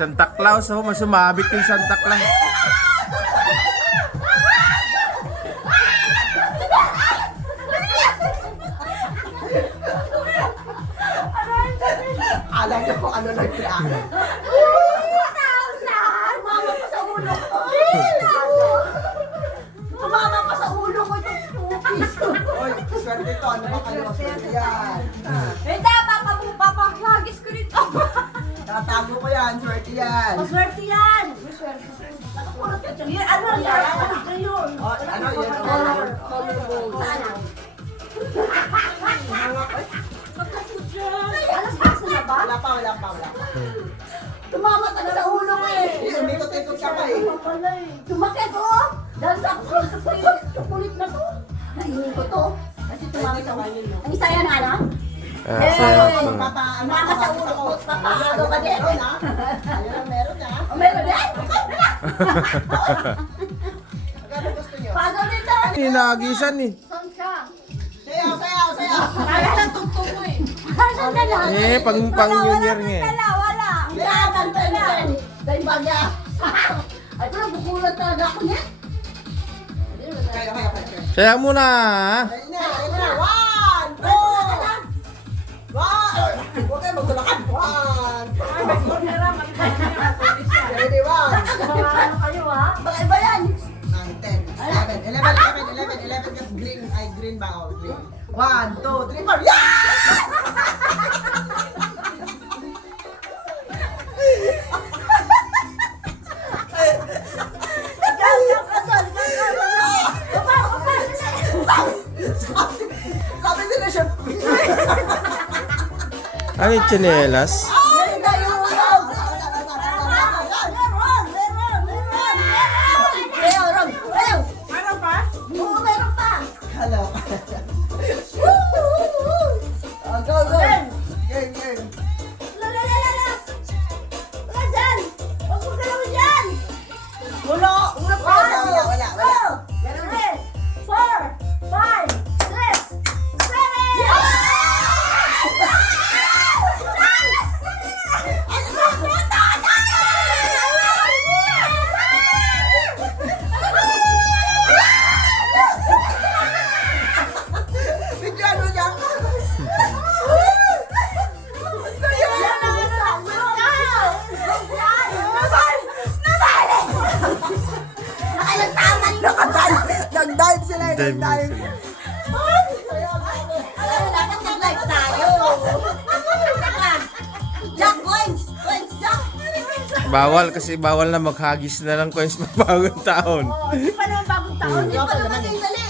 Santa Claus, oh, masumabit yung Santa Claus. Alam niyo kung ano lang yan. 2,000! Mama pa sa ulo ko. 3,000! Mama pa sa ulo ko itong 2 piso. Oy, swerte to. Ano ba kayo? Swerte yan. Hindi, papahagis ko rin to. Tatago ko yan. Swerte yan. Maswerte yan. Maswerte. Nakapulot ka dyan. Ano yan? Ano yun? Oh, ano yun? Color. Saan ang? Ay, alas paso na ba? Wala pa. Tumama ka na sa ulo ko eh. Umikot-ikot ka pa eh. Tumakit ko. Dahil sa chocolate na to. Nainin ko to. Kasi tumama sa ulo. Ang isa yan, ano? Saya po. Tumama sa ulo ko. Papaagaw ka din. Meron na. Ayun, meron na. O, meron din? Magkano gusto niyo? Paagaw din to. Inagisan eh. Saan ka? Sayaw. Kaya na tugtog mo eh. Saan ka na? Eh, pang New Year nga eh. Wala. Yan. Dahil bagya. Ay, pero bukulat talaga ako niya. Kaya. Saya muna. Ayun na. 1, 2. Huwag kayo magulakan. 1. Ready, 1. Ano kayo ha? Baka iba yan. 9, 10, 11 kasi green ba ako? Green. 1, 2, 3, 4. Yeah! Sabi nila siya. Ano yung tsinelas? Meron tayo ulam. Meron pa? Oo, meron pa. Hello. Go. Game. Lalalala. Wala dyan. Huwag mo galawin dyan. Wala pa. Wala. 2, 3, 4, 5, 6, 7. Bigyan mo niya. Nag-dive sila. Dive mo sila. Dapat nag-live tayo. Jack, coins, Jack. Bawal na maghagis na ng coins ng bagong taon. Hindi pa naman bagong taon. Hindi pa naman yung dali.